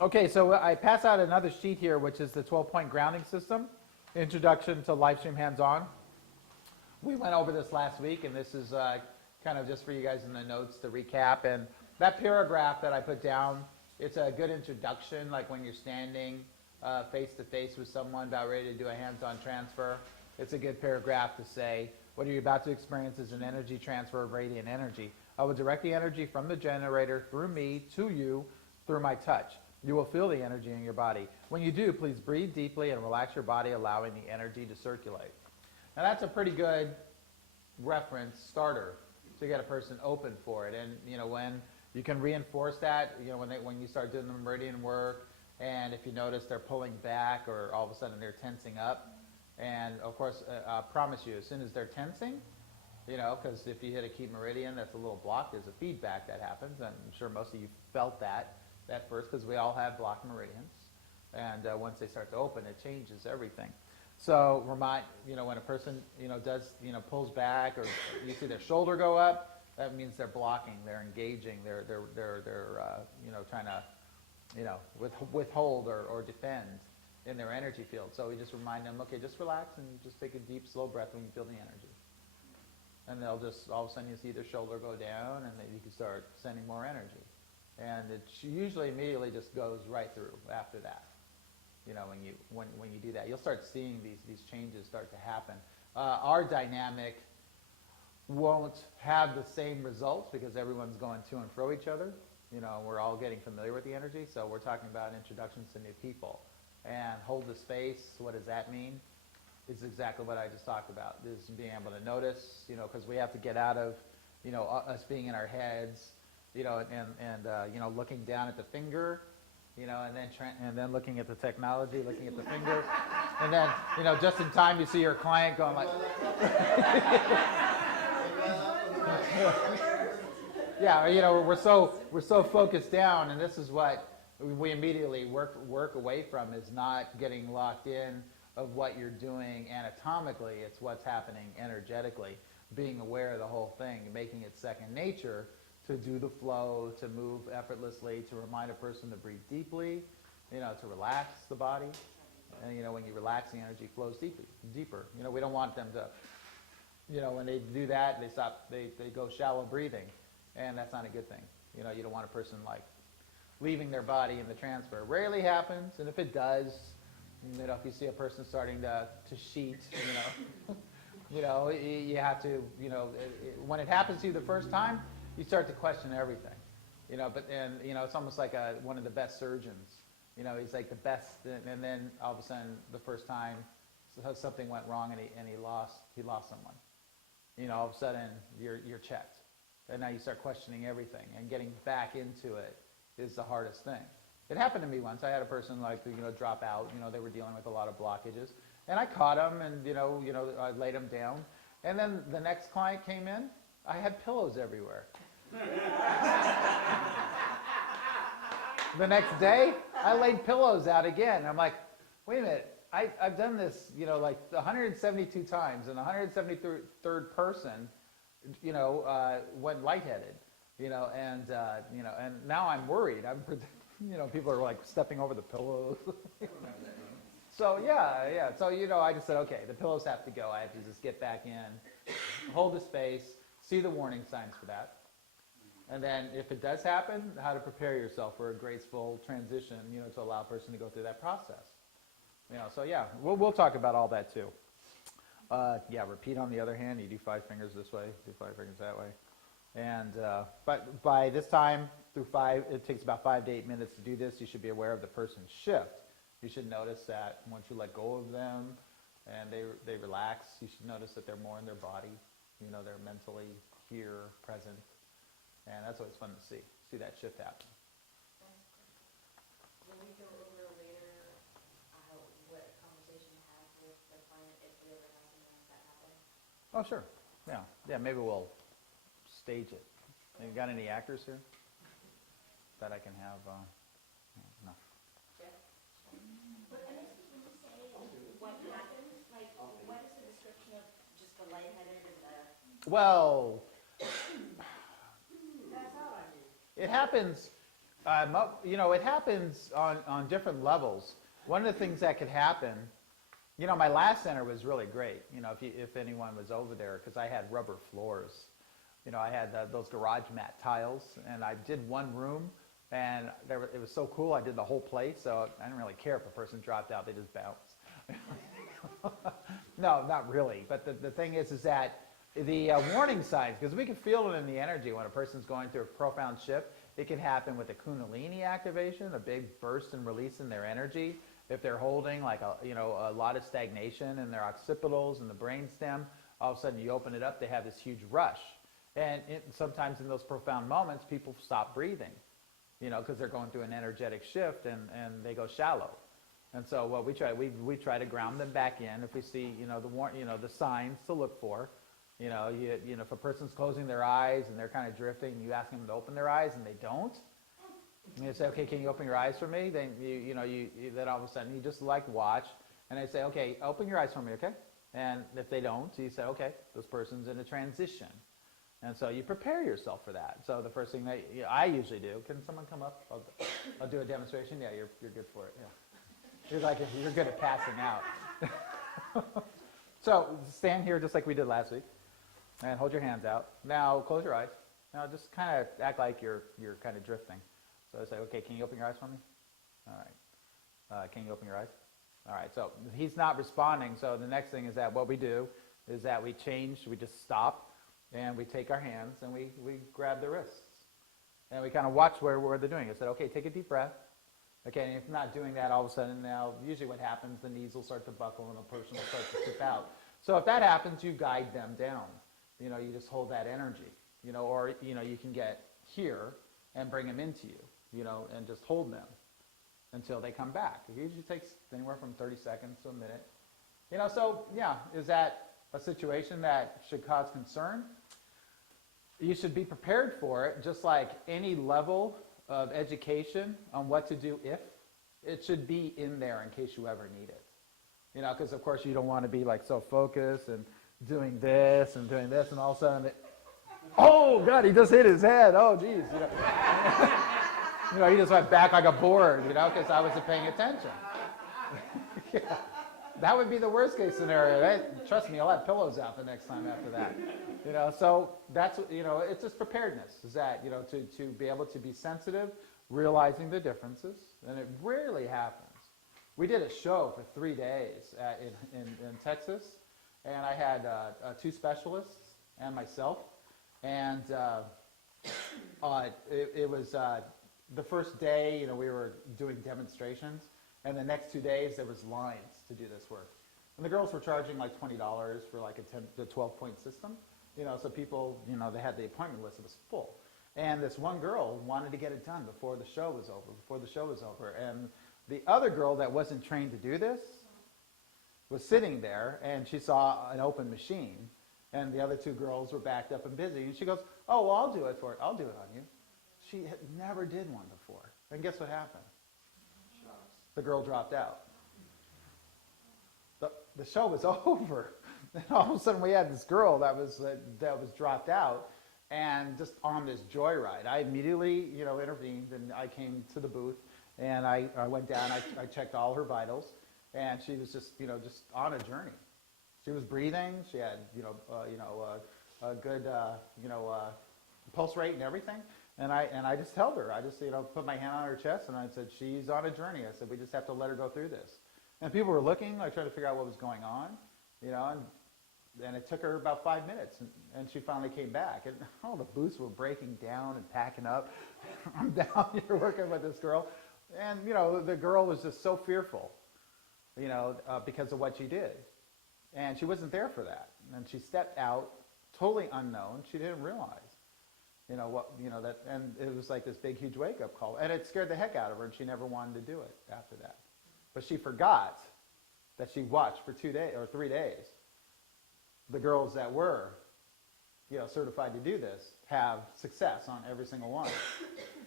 Okay, so I pass out another sheet here, which is the 12-point grounding system, introduction to Lifestream hands-on. We went over this last week, and this is kind of just for you guys in the notes to recap. And that paragraph that I put down, it's a good introduction, like when you're standing face-to-face with someone about ready to do a hands-on transfer. It's a good paragraph to say, what you're about to experience is an energy transfer of radiant energy. I will direct the energy from the generator through me to you through my touch. You will feel the energy in your body. When you do, please breathe deeply and relax your body, allowing the energy to circulate. Now that's a pretty good reference starter to get a person open for it. And when you can reinforce that, when you start doing the meridian work, and if you notice they're pulling back or all of a sudden they're tensing up, and of course, I promise you, as soon as they're tensing, because if you hit a key meridian that's a little blocked, there's a feedback that happens. I'm sure most of you felt that first, because we all have blocked meridians, and once they start to open, it changes everything. So when a person does pulls back, or you see their shoulder go up, that means they're blocking, they're engaging, they're trying to withhold or defend in their energy field. So we just remind them, okay, just relax and just take a deep, slow breath when you feel the energy. And they'll just, all of a sudden you see their shoulder go down, and then you can start sending more energy. And it usually immediately just goes right through after that. When you do that, you'll start seeing these changes start to happen. Our dynamic won't have the same results because everyone's going to and fro each other. We're all getting familiar with the energy, so we're talking about introductions to new people. And hold the space, what does that mean? It's exactly what I just talked about, is being able to notice, because we have to get out of, us being in our heads, and looking down at the finger, and then looking at the technology, looking at the finger, and then, just in time you see your client going like, yeah, we're so focused down, and this is what we immediately work away from, is not getting locked in of what you're doing anatomically. It's what's happening energetically, being aware of the whole thing, making it second nature to do the flow, to move effortlessly, to remind a person to breathe deeply, to relax the body. And when you relax, the energy flows deeper. We don't want them to, when they do that, they go shallow breathing, and that's not a good thing. You don't want a person like leaving their body in the transfer. It rarely happens, and if it does, if you see a person starting to sheet, you have to, when it happens to you the first time, you start to question everything, it's almost like one of the best surgeons, he's like the best, and then all of a sudden the first time something went wrong and he lost someone, all of a sudden you're checked, and now you start questioning everything, and getting back into it is the hardest thing. It happened to me once. I had a person drop out. They were dealing with a lot of blockages, and I caught them, and I laid them down. And then the next client came in. I had pillows everywhere. The next day, I laid pillows out again. I'm like, wait a minute. I've done this, 172 times, and the 173rd person, went lightheaded, and now I'm worried. People are like stepping over the pillows. So yeah. So I just said, okay, the pillows have to go. I have to just get back in, hold the space, see the warning signs for that, and then if it does happen, how to prepare yourself for a graceful transition, to allow a person to go through that process. So yeah, we'll talk about all that too. Repeat on the other hand. You do 5 fingers this way, do 5 fingers that way. And but by this time, it takes about 5 to 8 minutes to do this. You should be aware of the person's shift. You should notice that once you let go of them and they relax, you should notice that they're more in their body. They're mentally here, present, and that's always fun to see that shift happen. Will we go over later what conversation to have with the client if we ever have something like that happen? Oh, sure. Yeah. Maybe we'll stage it. You got any actors here that I can have? No. Jeff? But when you say what happens, what is the description of just the lightheaded and the... Well, That's all I need. it happens. It happens on different levels. One of the things that could happen, my last center was really great. If anyone was over there, because I had rubber floors. I had those garage mat tiles, and I did one room, and it was so cool. I did the whole place, so I didn't really care if a person dropped out; they just bounced. No, not really. But the thing is that the warning signs, because we can feel it in the energy when a person's going through a profound shift. It can happen with a Kundalini activation, a big burst and release in their energy. If they're holding like a lot of stagnation in their occipitals and the brainstem, all of a sudden you open it up, they have this huge rush. And sometimes in those profound moments, people stop breathing, because they're going through an energetic shift and they go shallow. And so what we try to ground them back in. If we see the signs to look for. If a person's closing their eyes and they're kind of drifting, you ask them to open their eyes and they don't. And you say, okay, can you open your eyes for me? Then then all of a sudden you just watch, and they say, okay, open your eyes for me, okay? And if they don't, you say, okay, this person's in a transition. And so you prepare yourself for that. So the first thing that I usually do, can someone come up? I'll do a demonstration. Yeah, you're good for it. Yeah, you're good at passing out. So stand here just like we did last week. And hold your hands out. Now close your eyes. Now just kind of act like you're kind of drifting. So I say, okay, can you open your eyes for me? All right. Can you open your eyes? All right. So he's not responding. So the next thing is that what we do is that we just stop, and we take our hands and we grab the wrists. And we kind of watch where they're doing. I said, okay, take a deep breath. Okay, and if not doing that, all of a sudden now, usually what happens, the knees will start to buckle and the person will start to slip out. So if that happens, you guide them down. You just hold that energy, or, you can get here and bring them into you, and just hold them until they come back. It usually takes anywhere from 30 seconds to a minute. So, yeah, is that a situation that should cause concern? You should be prepared for it, just like any level of education on what to do if. It should be in there in case you ever need it. Because, of course, you don't want to be, so focused and doing this, and all of a sudden, oh, God, he just hit his head. Oh, geez. He just went back like a board, because I wasn't paying attention. Yeah. That would be the worst case scenario. Trust me, I'll have pillows out the next time after that. So that's, it's just preparedness, is that, to be able to be sensitive, realizing the differences, and it rarely happens. We did a show for 3 days in Texas, and I had 2 specialists and myself, and it was the first day, we were doing demonstrations, and the next 2 days there was lines to do this work. And the girls were charging $20 for a 12-point system, so people, they had the appointment list, it was full. And this one girl wanted to get it done before the show was over, and the other girl that wasn't trained to do this was sitting there, and she saw an open machine, and the other 2 girls were backed up and busy, and she goes, oh, well, I'll do it on you. She had never did one before, and guess what happened? The girl dropped out. The show was over, and all of a sudden we had this girl that was dropped out, and just on this joyride. I immediately, intervened, and I came to the booth, and I went down, I checked all her vitals, and she was just on a journey. She was breathing. She had, a good, pulse rate and everything. And I just held her. I just, put my hand on her chest, and I said, she's on a journey. I said, we just have to let her go through this. And people were looking, trying to figure out what was going on, and it took her about 5 minutes, and she finally came back. And all the booths were breaking down and packing up. I'm down here working with this girl, and, the girl was just so fearful. Because of what she did. And she wasn't there for that. And she stepped out, totally unknown. She didn't realize, that, and it was like this big, huge wake-up call. And it scared the heck out of her, and she never wanted to do it after that. But she forgot that she watched for 2 days or 3 days. The girls that were, certified to do this have success on every single one.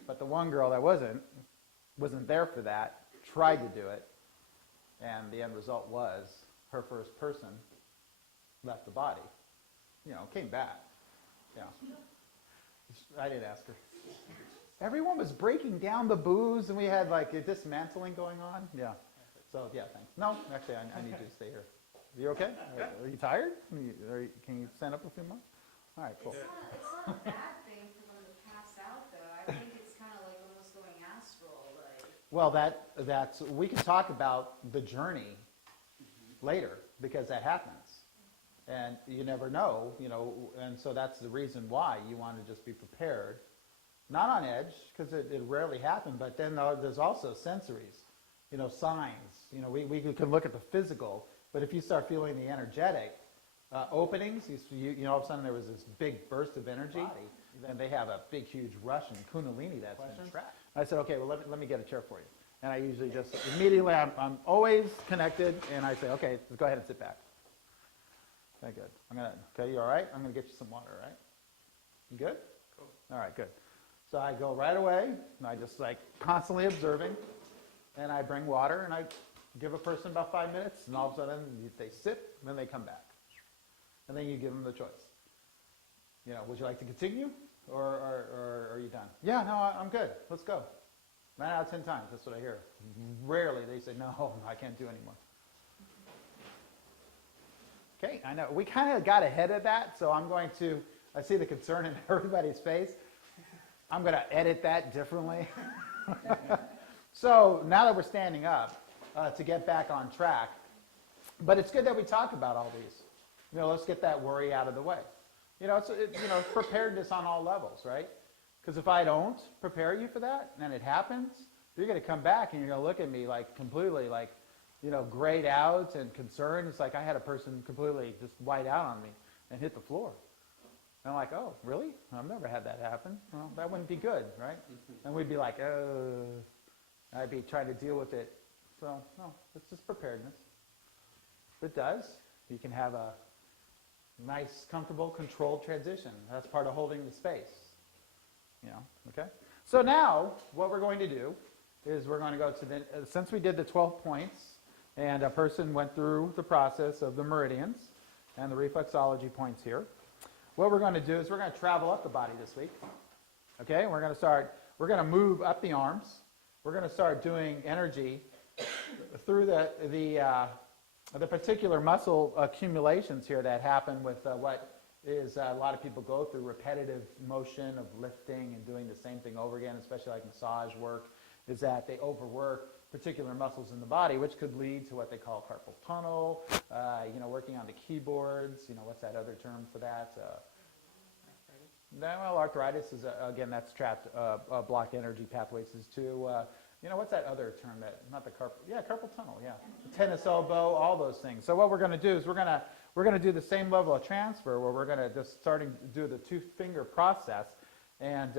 But the one girl that wasn't there for that, tried to do it. And the end result was her first person left the body. Came back. I didn't ask her. Everyone was breaking down the booze, and we had like a dismantling going on. Yeah. So yeah, thanks. No, actually, I need you to stay here. You okay? Are you tired? Can you stand up a few more? All right, cool. It's not a bad thing for them to pass out, though. I think it's kind of like almost going astral, like. Well, that's we can talk about the journey later because that happens, and you never know, and so that's the reason why you want to just be prepared, not on edge because it rarely happens, but then there's also sensories, signs. We can look at the physical, but if you start feeling the energetic openings, all of a sudden there was this big burst of energy, then they have a big, huge rush in Kundalini that's been trapped. I said, okay, well, let me get a chair for you. And I usually just immediately, I'm always connected, and I say, okay, let's go ahead and sit back. Okay, good. Okay, you all right? I'm going to get you some water, all right? You good? Cool. All right, good. So I go right away, and I just constantly observing, and I bring water, and I give a person about 5 minutes, and all of a sudden they sit, and then they come back. And then you give them the choice. Would you like to continue, or are you done? Yeah, no, I'm good. Let's go. 9 out of 10 times, that's what I hear. Rarely they say, no, I can't do anymore. Okay, I know. We kind of got ahead of that, so I see the concern in everybody's face. I'm going to edit that differently. So now that we're standing up to get back on track, but it's good that we talk about all these. Let's get that worry out of the way. It's preparedness on all levels, right? Because if I don't prepare you for that, and it happens, you're going to come back and you're going to look at me completely grayed out and concerned. It's like I had a person completely just white out on me and hit the floor. And I'm like, oh, really? I've never had that happen. Well, that wouldn't be good, right? And we'd be like, oh, I'd be trying to deal with it. So, no, it's just preparedness. If it does, you can have a nice, comfortable, controlled transition. That's part of holding the space. Okay? So now, what we're going to do is we're going to go to since we did the 12 points, and a person went through the process of the meridians and the reflexology points here, what we're going to do is we're going to travel up the body this week. Okay? We're going to move up the arms. We're going to start doing energy through the particular muscle accumulations here that happen with what is a lot of people go through repetitive motion of lifting and doing the same thing over again, especially like massage work, is that they overwork particular muscles in the body, which could lead to what they call carpal tunnel, working on the keyboards, what's that other term for that? Arthritis is, again, that's trapped, blocked energy pathways is too. What's that other term not the carpal tunnel, yeah. Tennis elbow, all those things. So what we're going to do is we're going to do the same level of transfer where we're going to just starting to do the 2-finger process, and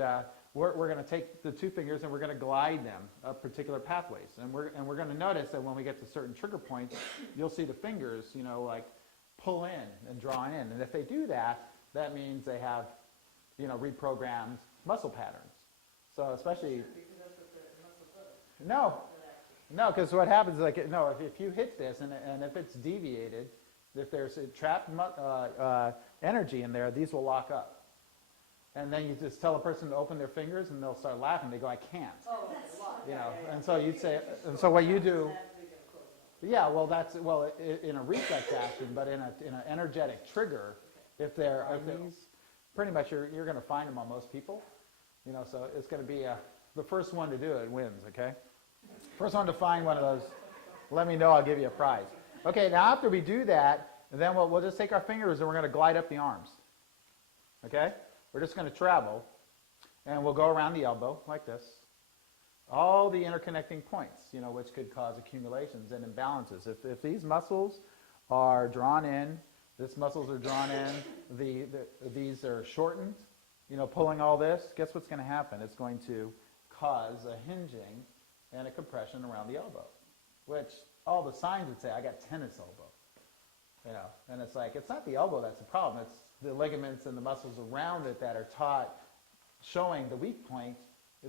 we're going to take the 2 fingers and we're going to glide them up particular pathways. And we're going to notice that when we get to certain trigger points, you'll see the fingers, pull in and draw in. And if they do that, that means they have, reprogrammed muscle patterns. So especially... No, because what happens is if you hit this and if it's deviated, if there's a trapped energy in there, these will lock up. And then you just tell a person to open their fingers and they'll start laughing. They go, I can't. Oh, that's And so you'd say, and so what you do, yeah, in a reflex action, but in an energetic trigger, if they're pretty much you're going to find them on most people, so it's going to be the first one to do it wins, okay? First one to find one of those, let me know, I'll give you a prize. Okay, now after we do that, then we'll just take our fingers and we're going to glide up the arms. Okay? We're just going to travel, and we'll go around the elbow like this. All the interconnecting points, which could cause accumulations and imbalances. If these muscles are drawn in, these muscles are drawn in, these are shortened, pulling all this, guess what's going to happen? It's going to cause a hinging and a compression around the elbow, which all the signs would say, I got tennis elbow. And it's like, it's not the elbow that's the problem, it's the ligaments and the muscles around it that are taught showing the weak point.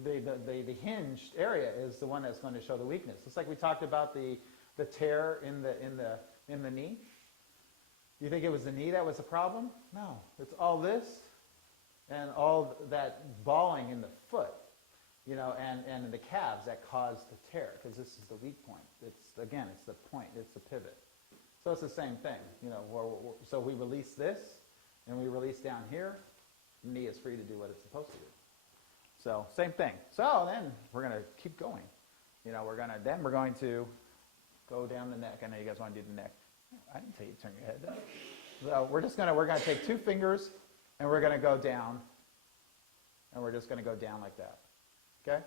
The hinged area is the one that's going to show the weakness. It's like we talked about the tear in the knee. You think it was the knee that was the problem? No, it's all this and all that balling in the foot. you know, and the calves that cause the tear, because this is the weak point. Again, it's the point, it's the pivot. So it's the same thing, you know, so we release this, and we release down here, knee is free to do what it's supposed to do. So same thing. So then we're going to keep going. You know, we're going to go down the neck. I know you guys want to do the neck. I didn't tell you to turn your head down. So we're going to take 2 fingers, and we're going to go down, and we're just going to go down like that. Okay?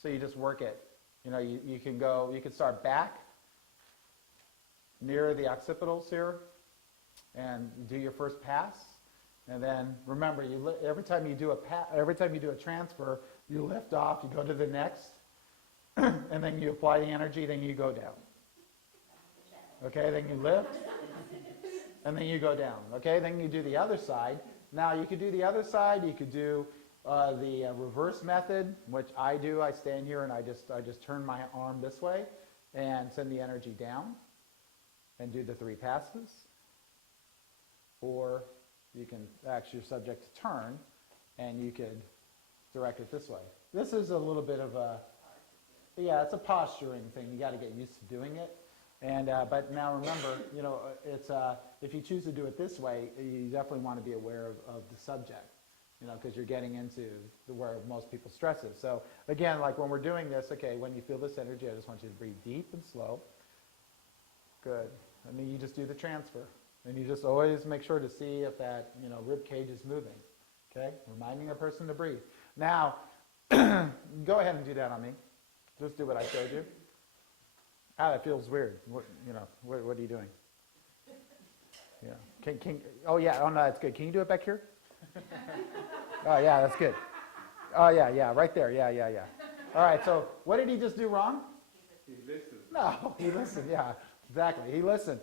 So you just work it. You know, you can start back near the occipitals here, and do your first pass. And then remember, every time you do a transfer, you lift off, you go to the next, and then you apply the energy, then you go down. Okay, then you lift, and then you go down. Okay, then you do the other side. Now you could do the other side. You could do the reverse method, which I do. I stand here and I just turn my arm this way and send the energy down, and do the 3 passes. Or you can actually, you're subject to turn, and you could direct it this way. This is a little bit of it's a posturing thing. You got to get used to doing it. And but now remember, you know, it's if you choose to do it this way, you definitely want to be aware of the subject, you know, because you're getting into where most people stress is. So again, like when we're doing this, okay, when you feel this energy, I just want you to breathe deep and slow. Good. And then you just do the transfer. And you just always make sure to see if that, you know, rib cage is moving. Okay? Reminding a person to breathe. Now, go ahead and do that on me. Just do what I showed you. That feels weird. What are you doing? Yeah. Oh yeah. Oh no, that's good. Can you do it back here? Oh yeah, that's good. Oh yeah. Right there. Yeah. All right. So what did he just do wrong? He listened. No, he listened. Yeah, exactly. He listened.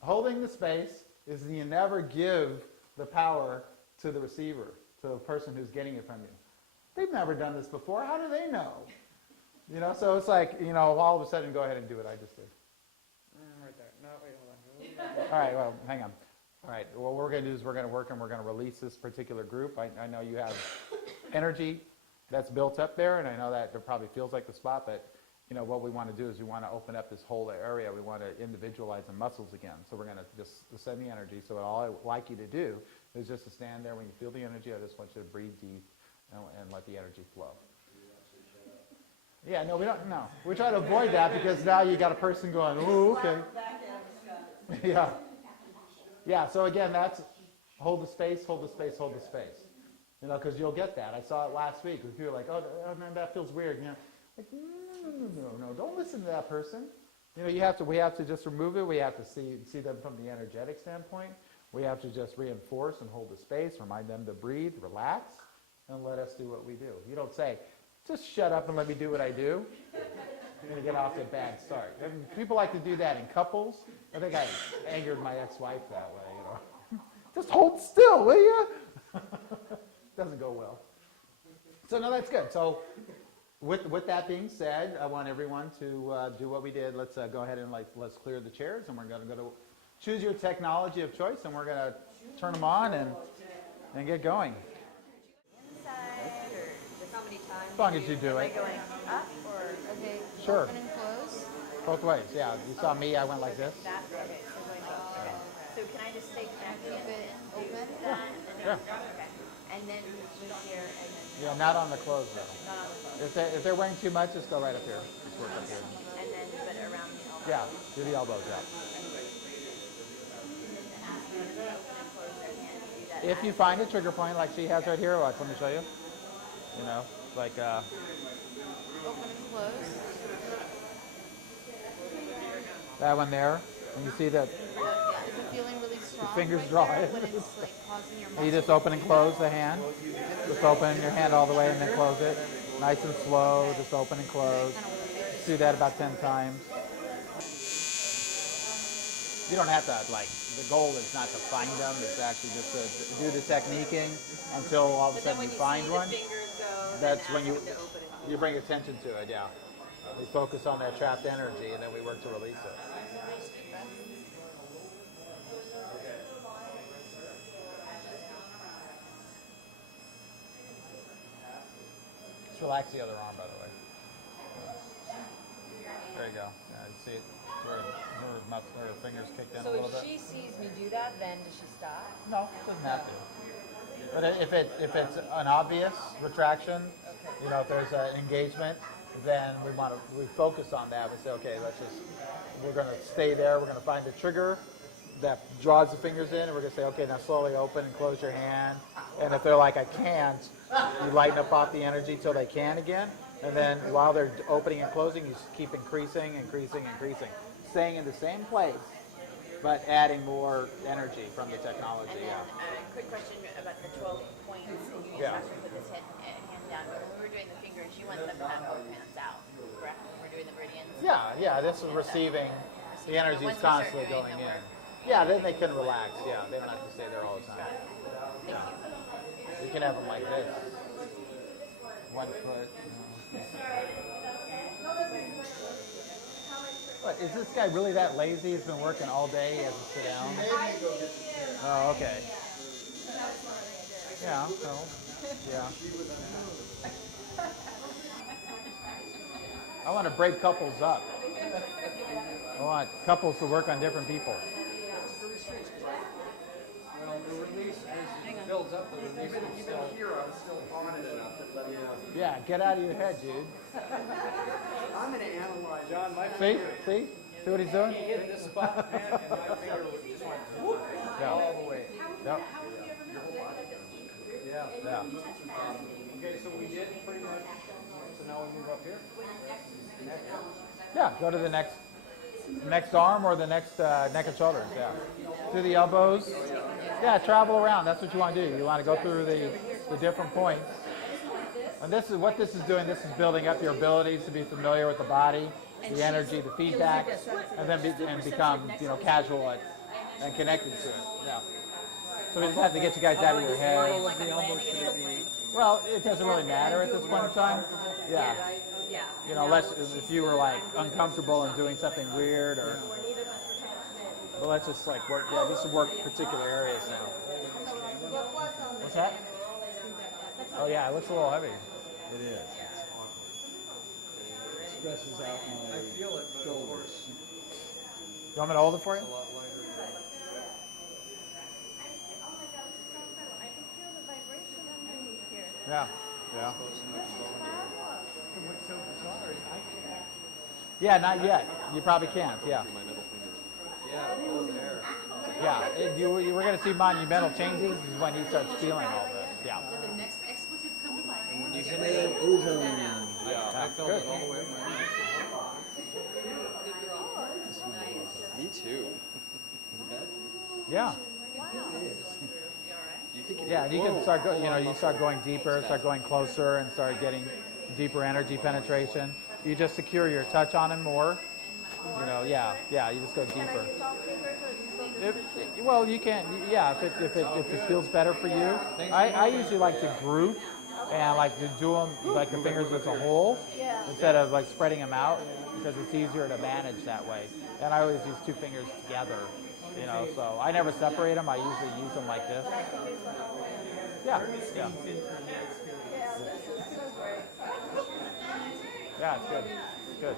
Holding the space is you never give the power to the receiver, to the person who's getting it from you. They've never done this before. How do they know? You know, so it's like, you know, all of a sudden, go ahead and do what I just did. Right there. No, wait, hold on. All right, well, hang on. All right, what we're going to do is we're going to work and we're going to release this particular group. I know you have energy that's built up there, and I know that it probably feels like the spot, but, you know, what we want to do is we want to open up this whole area. We want to individualize the muscles again. So we're going to just send the energy. So all I like you to do is just to stand there. When you feel the energy, I just want you to breathe deep and let the energy flow. Yeah, no, we don't. No, we try to avoid that because now you got a person going, "Ooh, okay." Yeah, yeah. So again, that's hold the space, hold the space, hold the space. You know, because you'll get that. I saw it last week. People are like, "Oh, man, that feels weird." You know, like, no, don't listen to that person. You know, we have to just remove it. We have to see them from the energetic standpoint. We have to just reinforce and hold the space, remind them to breathe, relax, and let us do what we do. You don't say, just shut up and let me do what I do. You're going to get off to a bad start. And people like to do that in couples. I think I angered my ex-wife that way. You know, just hold still, will you? Doesn't go well. So no, that's good. So with that being said, I want everyone to do what we did. Let's go ahead and let's clear the chairs, and we're going to go to choose your technology of choice, and we're going to turn them on and get going. As long as you do it. Going up or? Okay, Sure. open and close. Both ways, yeah. You saw me, I went like this. That, okay, so going up, okay. So can I just take that? Keep it open. That, and then, Yeah. okay. And then move here, and then. Yeah, not on the clothes though. Not on the phone. If they're wearing too much, just go right up here. Just work up here. And then, but around the elbow. Yeah, do the elbows, yeah. If you find a trigger point like she has right here, watch, let me show you. You know, like Open and close. that one there. And you see that Yeah, is it feeling really strong? fingers right dry. there when it's like causing your you just muscles open and to close the hand. Just open your hand all the way and then close it. Nice and slow, just open and close. kind of what they just Do that about 10 times. You don't have to, like, the goal is not to find them, it's actually just to do the techniquing until all of a sudden you find one. That's when you bring attention to it, yeah. We focus on that trapped energy and then we work to release it. Just relax the other arm, by the way. There you go. Yeah, you see it, her fingers kicked in a So little if bit. she sees me do that, then does she stop? No, doesn't have to. But if it's an obvious retraction, you know, if there's an engagement, then we focus on that. We say, okay, we're going to stay there. We're going to find the trigger that draws the fingers in, and we're going to say, okay, now slowly open and close your hand. And if they're like, I can't, you lighten up off the energy till they can again. And then while they're opening and closing, you just keep increasing, staying in the same place, but adding more energy from the technology. And then Yeah. a quick question about the 12 points. You Yeah. just have to put this hand down. But when we were doing the fingers, you want them to have both hands out, correct? When we're doing the meridians. Yeah. This is receiving. The energy is Once we start constantly doing going the in. work. Yeah, then they can relax. Yeah, they don't have to stay there all the time. Yeah. You can have them like this. 1 foot. What, is this guy really that lazy? He's been working all day. He has to sit down. Oh, okay. Yeah. So. Yeah. I want to break couples up. I want couples to work on different people. Well, the release, as it builds up, the release is still here. I'm still on it enough that Yeah, get out of your head, dude. I'm going to analyze. John, my See? See? See what he's doing? hit this spot, man, and my finger just went whoop, Yeah. all the way. Yep. Yeah. Yeah. Okay, so we did pretty much. So now we move up here. Yeah, go to the next arm or the next neck and shoulders. Yeah. Through the elbows. Yeah, travel around. That's what you want to do. You want to go through the different points. And this is what this is doing. This is building up your abilities to be familiar with the body, the energy, the feedback, and then become casual and connected to it. Yeah. So we just have to get you guys out of your head. Of the elbow should it be? Well, it doesn't really matter at this point in time. Yeah. You know, unless if you were like uncomfortable and doing something weird or. But let's just like work. Yeah, just work particular areas now. What's that? Oh yeah, it looks a little heavy. It is. Stresses out my I feel it, but of course, You want me to hold it for you? a lot lighter. Yeah. Yeah. Close enough to Yeah, not yet. You probably can't. Yeah. Yeah, oh, there. Yeah. You were going to see monumental changes is when he starts feeling all this. Yeah. The next expletive come to mind. And when you hit Ozone. I felt Good. it all the way up my arm. Me too. Yeah. Yeah, and you can start you start going deeper, start going closer, and start getting deeper energy penetration. You just secure your touch on him more. Yeah, you just go deeper. Well, you can, yeah, if it feels better for you. I usually like to group and like to do them like the fingers as a whole instead of like spreading them out because it's easier to manage that way. And I always use 2 fingers together, so I never separate them. I usually use them like this. Yeah. Yeah, it's good. It's good.